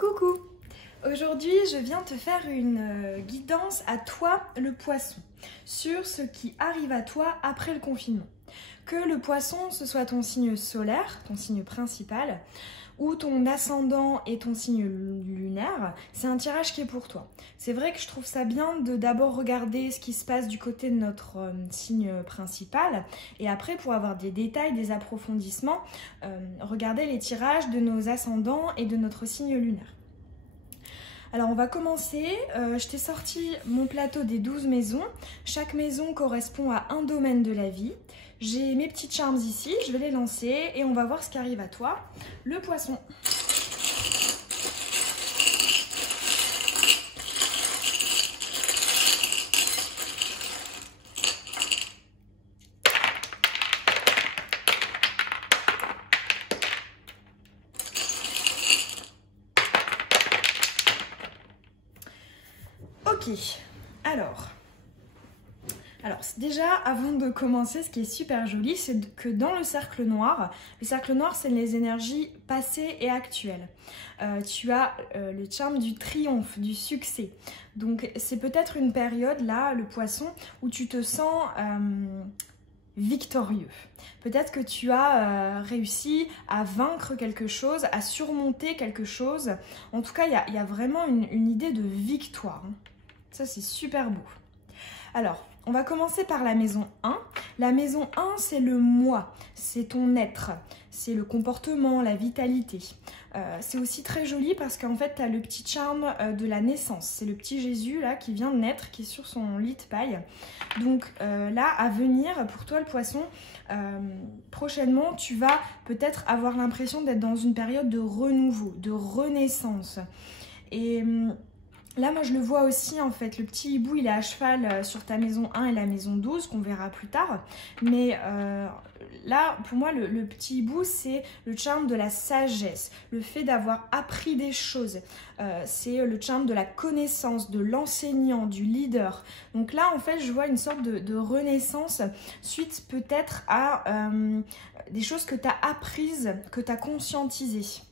Coucou! Aujourd'hui, je viens te faire une guidance à toi, le poisson, sur ce qui arrive à toi après le confinement. Que le poisson, ce soit ton signe solaire, ton signe principal, ou ton ascendant et ton signe lunaire, c'est un tirage qui est pour toi. C'est vrai que je trouve ça bien de d'abord regarder ce qui se passe du côté de notre signe principal, et après, pour avoir des détails, des approfondissements, regarder les tirages de nos ascendants et de notre signe lunaire. Alors on va commencer, je t'ai sorti mon plateau des 12 maisons. Chaque maison correspond à un domaine de la vie. J'ai mes petites charmes ici, je vais les lancer et on va voir ce qui arrive à toi. Le poisson. Ok, alors déjà avant de commencer, ce qui est super joli, c'est que dans le cercle noir c'est les énergies passées et actuelles. Tu as le charme du triomphe, du succès. Donc c'est peut-être une période là, le poisson, où tu te sens victorieux. Peut-être que tu as réussi à vaincre quelque chose, à surmonter quelque chose. En tout cas, il y a vraiment une idée de victoire. Ça, c'est super beau. Alors, on va commencer par la maison 1. La maison 1, c'est le moi, c'est ton être, c'est le comportement, la vitalité. C'est aussi très joli parce qu'en fait, tu as le petit charme de la naissance. C'est le petit Jésus là qui vient de naître, qui est sur son lit de paille. Donc là, à venir, pour toi le poisson, prochainement, tu vas peut-être avoir l'impression d'être dans une période de renouveau, de renaissance. Et là, moi, je le vois aussi, en fait, le petit hibou, il est à cheval sur ta maison 1 et la maison 12, qu'on verra plus tard. Mais là, pour moi, le petit hibou, c'est le charme de la sagesse, le fait d'avoir appris des choses. C'est le charme de la connaissance, de l'enseignant, du leader. Donc là, en fait, je vois une sorte de renaissance suite peut-être à des choses que tu as apprises, que tu as conscientisées.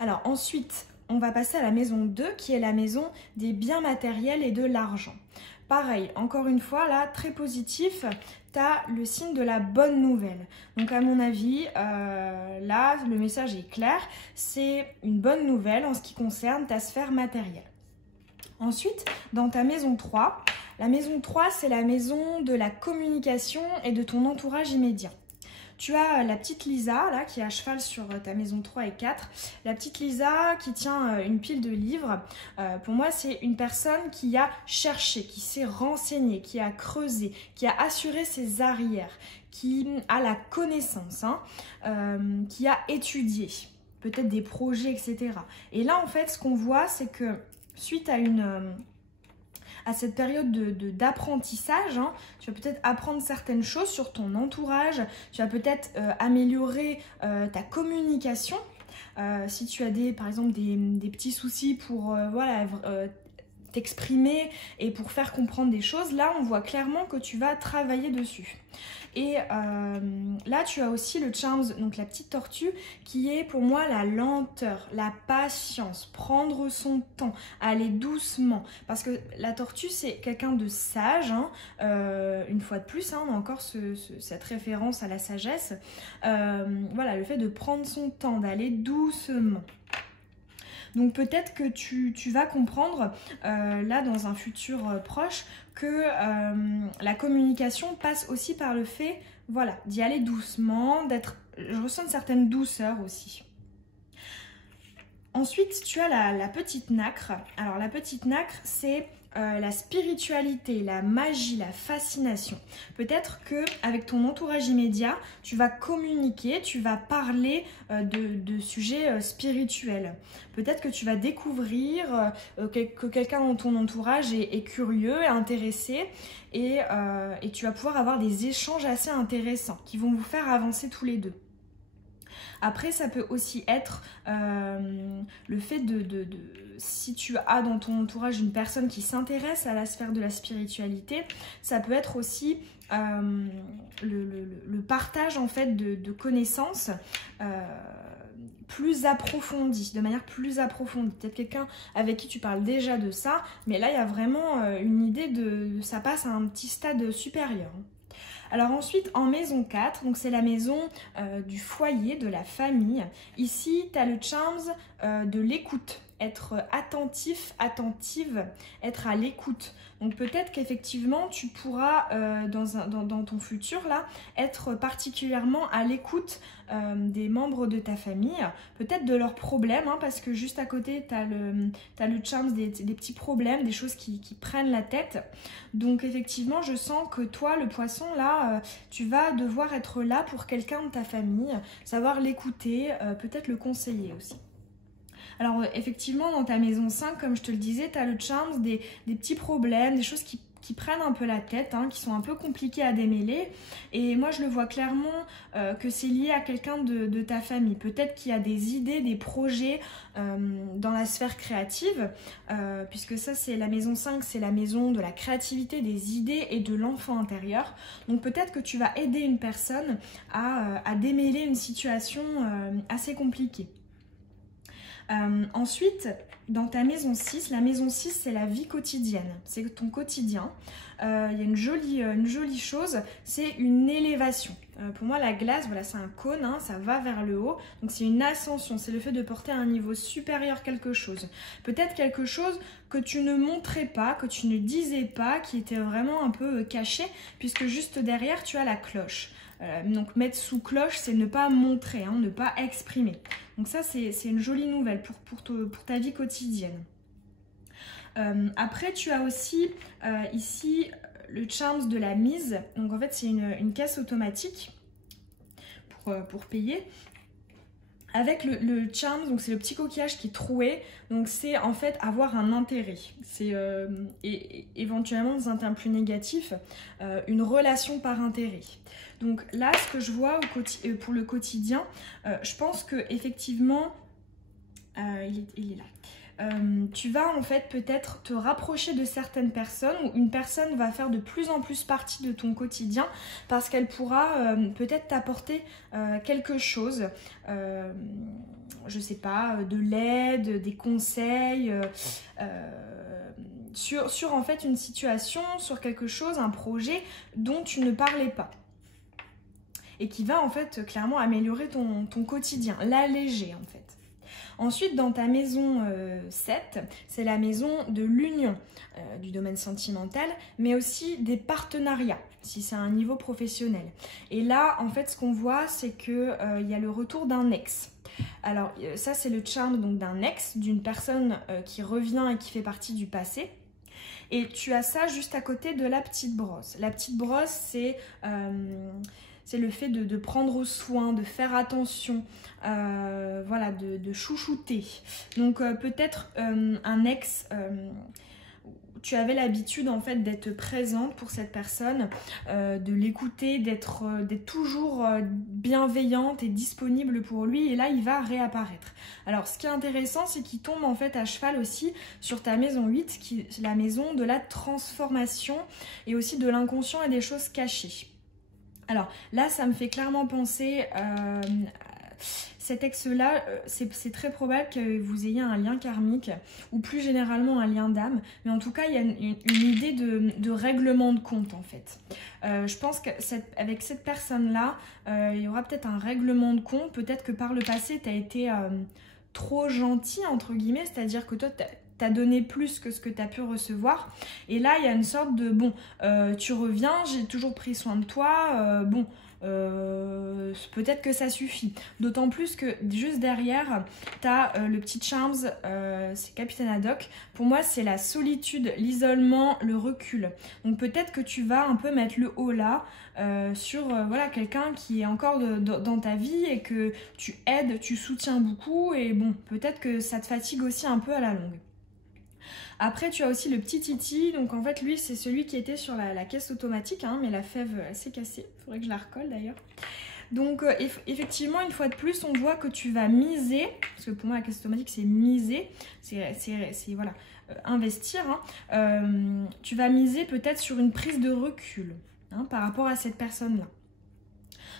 Alors ensuite, on va passer à la maison 2 qui est la maison des biens matériels et de l'argent. Pareil, encore une fois, là, très positif, tu as le signe de la bonne nouvelle. Donc à mon avis, là, le message est clair, c'est une bonne nouvelle en ce qui concerne ta sphère matérielle. Ensuite, dans ta maison 3, la maison 3, c'est la maison de la communication et de ton entourage immédiat. Tu as la petite Lisa, là, qui est à cheval sur ta maison 3 et 4. La petite Lisa qui tient une pile de livres. Pour moi, c'est une personne qui a cherché, qui s'est renseignée, qui a creusé, qui a assuré ses arrières, qui a la connaissance, qui a étudié, peut-être des projets, etc. Et là, en fait, ce qu'on voit, c'est que suite à cette période d'apprentissage, tu vas peut-être apprendre certaines choses sur ton entourage, tu vas peut-être améliorer ta communication. Si tu as par exemple des petits soucis pour t'exprimer et pour faire comprendre des choses, là on voit clairement que tu vas travailler dessus. Et là tu as aussi le charms, donc la petite tortue, qui est pour moi la lenteur, la patience, prendre son temps, aller doucement, parce que la tortue c'est quelqu'un de sage, une fois de plus, on a encore cette référence à la sagesse. Voilà, le fait de prendre son temps, d'aller doucement. Donc peut-être que tu vas comprendre là dans un futur proche que la communication passe aussi par le fait, voilà, d'y aller doucement, je ressens une certaine douceur aussi. Ensuite, tu as la petite nacre. Alors la petite nacre, c'est la spiritualité, la magie, la fascination. Peut-être qu'avec ton entourage immédiat, tu vas communiquer, tu vas parler de sujets spirituels. Peut-être que tu vas découvrir que quelqu'un dans ton entourage est curieux, est intéressé et tu vas pouvoir avoir des échanges assez intéressants qui vont vous faire avancer tous les deux. Après, ça peut aussi être le fait si tu as dans ton entourage une personne qui s'intéresse à la sphère de la spiritualité, ça peut être aussi le partage en fait de connaissances plus approfondie, de manière plus approfondie. Peut-être quelqu'un avec qui tu parles déjà de ça, mais là il y a vraiment une idée ça passe à un petit stade supérieur. Alors ensuite, en maison 4, donc c'est la maison du foyer, de la famille. Ici, tu as le charms de l'écoute, être attentif, attentive, être à l'écoute. Donc peut-être qu'effectivement, tu pourras, dans ton futur, là, être particulièrement à l'écoute des membres de ta famille, peut-être de leurs problèmes, hein, parce que juste à côté, tu as le charms des petits problèmes, des choses qui prennent la tête. Donc effectivement, je sens que toi, le poisson, là, tu vas devoir être là pour quelqu'un de ta famille, savoir l'écouter, peut-être le conseiller aussi. Alors effectivement, dans ta maison 5, comme je te le disais, tu as le charms des petits problèmes, des choses qui prennent un peu la tête, hein, qui sont un peu compliquées à démêler. Et moi, je le vois clairement que c'est lié à quelqu'un de ta famille. Peut-être qu'il y a des idées, des projets dans la sphère créative, puisque ça, c'est la maison 5, c'est la maison de la créativité, des idées et de l'enfant intérieur. Donc peut-être que tu vas aider une personne à démêler une situation assez compliquée. Ensuite, dans ta maison 6, la maison 6, c'est la vie quotidienne, c'est ton quotidien. Il y a une jolie chose, c'est une élévation. Pour moi, la glace, voilà, c'est un cône, hein, ça va vers le haut. Donc c'est une ascension, c'est le fait de porter à un niveau supérieur quelque chose. Peut-être quelque chose que tu ne montrais pas, que tu ne disais pas, qui était vraiment un peu caché, puisque juste derrière, tu as la cloche. Donc mettre sous cloche, c'est ne pas montrer, hein, ne pas exprimer. Donc ça, c'est une jolie nouvelle pour ta vie quotidienne. Après, tu as aussi ici le charms de la mise. Donc en fait, c'est une caisse automatique pour payer. Avec le charms, donc c'est le petit coquillage qui est troué, donc c'est en fait avoir un intérêt. C'est éventuellement, dans un terme plus négatif, une relation par intérêt. Donc là, ce que je vois pour le quotidien, je pense que effectivement, il est là. Tu vas en fait peut-être te rapprocher de certaines personnes, ou une personne va faire de plus en plus partie de ton quotidien parce qu'elle pourra peut-être t'apporter quelque chose, je sais pas, de l'aide, des conseils, sur en fait une situation, sur quelque chose, un projet dont tu ne parlais pas. Et qui va en fait clairement améliorer ton quotidien, l'alléger en fait. Ensuite, dans ta maison 7, c'est la maison de l'union, du domaine sentimental, mais aussi des partenariats, si c'est à un niveau professionnel. Et là, en fait, ce qu'on voit, c'est qu'il y a le retour d'un ex. Alors, ça, c'est le charme donc d'un ex, d'une personne qui revient et qui fait partie du passé. Et tu as ça juste à côté de la petite brosse. La petite brosse, c'est le fait de prendre soin, de faire attention, voilà, de chouchouter. Donc peut-être un ex, tu avais l'habitude en fait d'être présente pour cette personne, de l'écouter, d'être toujours bienveillante et disponible pour lui, et là il va réapparaître. Alors ce qui est intéressant, c'est qu'il tombe en fait à cheval aussi sur ta maison 8, qui est la maison de la transformation et aussi de l'inconscient et des choses cachées. Alors là, ça me fait clairement penser, cet ex-là, c'est très probable que vous ayez un lien karmique ou plus généralement un lien d'âme. Mais en tout cas, il y a une idée de règlement de compte en fait. Je pense qu'avec cette personne-là, il y aura peut-être un règlement de compte. Peut-être que par le passé, tu as été trop gentil, entre guillemets, c'est-à-dire que toi, t'as donné plus que ce que tu as pu recevoir. Et là, il y a une sorte de, bon, tu reviens, j'ai toujours pris soin de toi, bon, peut-être que ça suffit. D'autant plus que juste derrière, tu as le petit charms, c'est Capitaine Haddock. Pour moi, c'est la solitude, l'isolement, le recul. Donc peut-être que tu vas un peu mettre le haut là, sur voilà, quelqu'un qui est encore dans ta vie et que tu aides, tu soutiens beaucoup. Et bon, peut-être que ça te fatigue aussi un peu à la longue. Après, tu as aussi le petit Titi. Donc, en fait, lui, c'est celui qui était sur la caisse automatique. Hein, mais la fève, elle s'est cassée. Il faudrait que je la recolle, d'ailleurs. Donc, effectivement, une fois de plus, on voit que tu vas miser. Parce que pour moi, la caisse automatique, c'est miser. C'est voilà, investir. Hein. Tu vas miser peut-être sur une prise de recul, hein, par rapport à cette personne-là.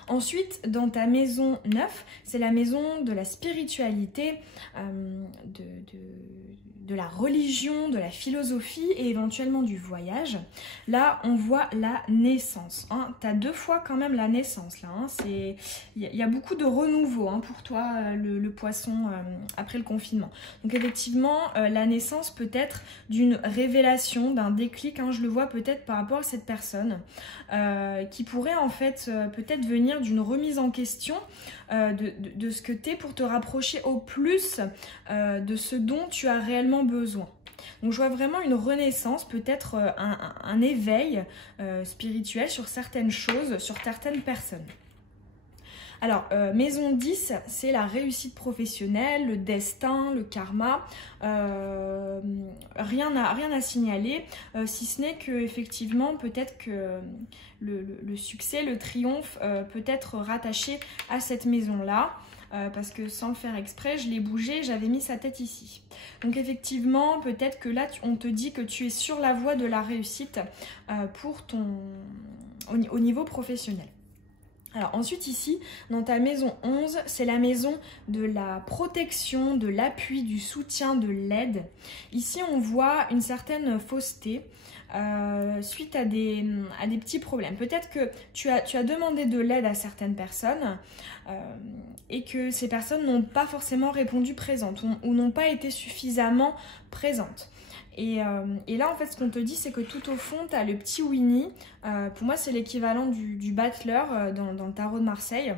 Ensuite, dans ta maison 9, c'est la maison de la spiritualité, de la religion, de la philosophie et éventuellement du voyage. Là, on voit la naissance. Hein. Tu as 2 fois quand même la naissance. Là, hein. Il y a beaucoup de renouveau hein, pour toi, le poisson, après le confinement. Donc effectivement, la naissance peut être d'une révélation, d'un déclic. Hein, je le vois peut-être par rapport à cette personne qui pourrait en fait peut-être venir d'une remise en question de ce que tu es pour te rapprocher au plus de ce dont tu as réellement besoin. Donc je vois vraiment une renaissance, peut-être un éveil spirituel sur certaines choses, sur certaines personnes. Alors, maison 10, c'est la réussite professionnelle, le destin, le karma. Rien à signaler, si ce n'est que effectivement peut-être que le succès, le triomphe peut être rattaché à cette maison-là. Parce que sans le faire exprès, je l'ai bougé, j'avais mis sa tête ici. Donc effectivement, peut-être que là, on te dit que tu es sur la voie de la réussite pour au niveau professionnel. Alors ensuite ici, dans ta maison 11, c'est la maison de la protection, de l'appui, du soutien, de l'aide. Ici, on voit une certaine fausseté suite à des petits problèmes. Peut-être que tu as demandé de l'aide à certaines personnes et que ces personnes n'ont pas forcément répondu présentes ou n'ont pas été suffisamment présentes. Et là, en fait, ce qu'on te dit, c'est que tout au fond, tu as le petit Winnie. Pour moi, c'est l'équivalent du battleur dans le tarot de Marseille.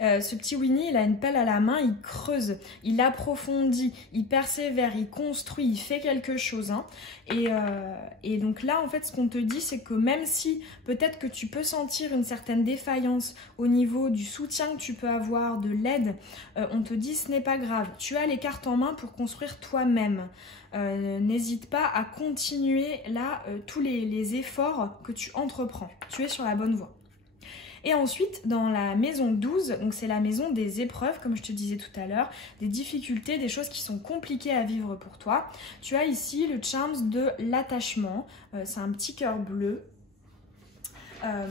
Ce petit Winnie, il a une pelle à la main, il creuse, il approfondit, il persévère, il construit, il fait quelque chose. Hein. Et donc là, en fait, ce qu'on te dit, c'est que même si peut-être que tu peux sentir une certaine défaillance au niveau du soutien que tu peux avoir, de l'aide, on te dit ce n'est pas grave. Tu as les cartes en main pour construire toi-même. N'hésite pas à continuer là tous les efforts que tu entreprends. Tu es sur la bonne voie. Et ensuite, dans la maison 12, donc c'est la maison des épreuves, comme je te disais tout à l'heure, des difficultés, des choses qui sont compliquées à vivre pour toi. Tu as ici le charms de l'attachement. C'est un petit cœur bleu. Alors,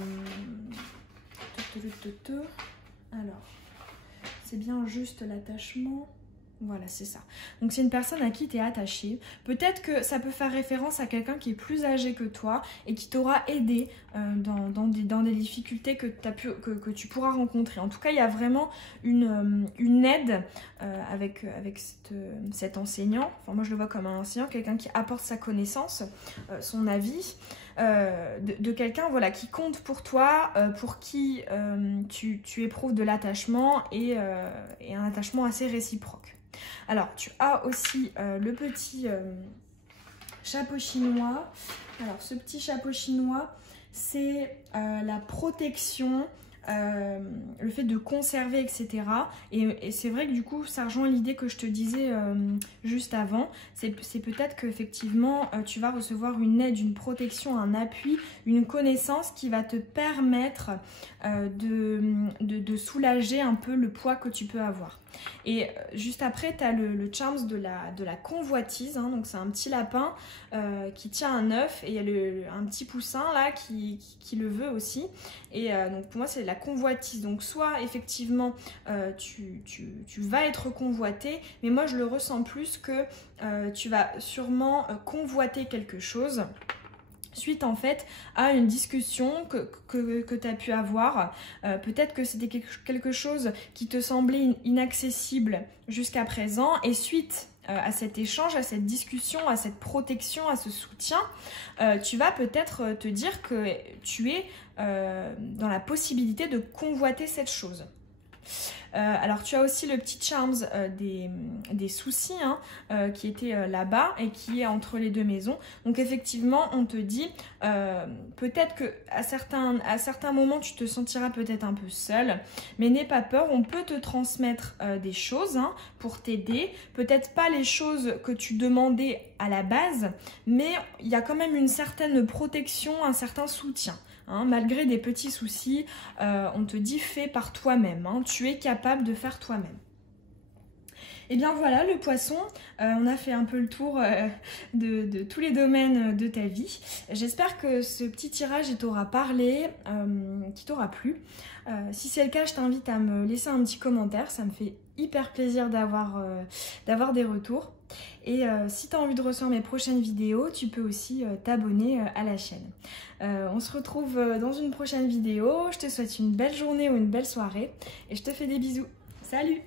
c'est bien juste l'attachement. Voilà, c'est ça. Donc c'est une personne à qui tu es attaché. Peut-être que ça peut faire référence à quelqu'un qui est plus âgé que toi et qui t'aura aidé dans des difficultés que tu pourras rencontrer. En tout cas, il y a vraiment une aide avec cet enseignant. Enfin, moi, je le vois comme un enseignant, quelqu'un qui apporte sa connaissance, son avis, de quelqu'un voilà, qui compte pour toi, pour qui tu éprouves de l'attachement et un attachement assez réciproque. Alors, tu as aussi le petit chapeau chinois. Alors, ce petit chapeau chinois, c'est la protection, le fait de conserver, etc. Et c'est vrai que du coup, ça rejoint l'idée que je te disais juste avant. C'est peut-être qu'effectivement, tu vas recevoir une aide, une protection, un appui, une connaissance qui va te permettre de soulager un peu le poids que tu peux avoir. Et juste après, tu as le charms de la convoitise, hein, donc c'est un petit lapin qui tient un œuf et il y a un petit poussin là qui le veut aussi. Et donc pour moi, c'est la convoitise. Donc soit effectivement, tu vas être convoité, mais moi je le ressens plus que tu vas sûrement convoiter quelque chose. Suite en fait à une discussion que tu as pu avoir, peut-être que c'était quelque chose qui te semblait inaccessible jusqu'à présent et suite à cet échange, à cette discussion, à cette protection, à ce soutien, tu vas peut-être te dire que tu es dans la possibilité de convoiter cette chose. Alors tu as aussi le petit charms des soucis hein, qui était là-bas et qui est entre les deux maisons. Donc effectivement on te dit peut-être que à certains moments tu te sentiras peut-être un peu seul, mais n'aie pas peur, on peut te transmettre des choses hein, pour t'aider. Peut-être pas les choses que tu demandais à la base, mais il y a quand même une certaine protection, un certain soutien. Hein, malgré des petits soucis, on te dit fais par toi-même, hein, tu es capable de faire toi-même. Et bien voilà le poisson, on a fait un peu le tour de tous les domaines de ta vie. J'espère que ce petit tirage t'aura parlé, qu'il t'aura plu. Si c'est le cas, je t'invite à me laisser un petit commentaire, ça me fait hyper plaisir d'avoir des retours. Et si tu as envie de recevoir mes prochaines vidéos, tu peux aussi t'abonner à la chaîne. On se retrouve dans une prochaine vidéo, je te souhaite une belle journée ou une belle soirée et je te fais des bisous. Salut!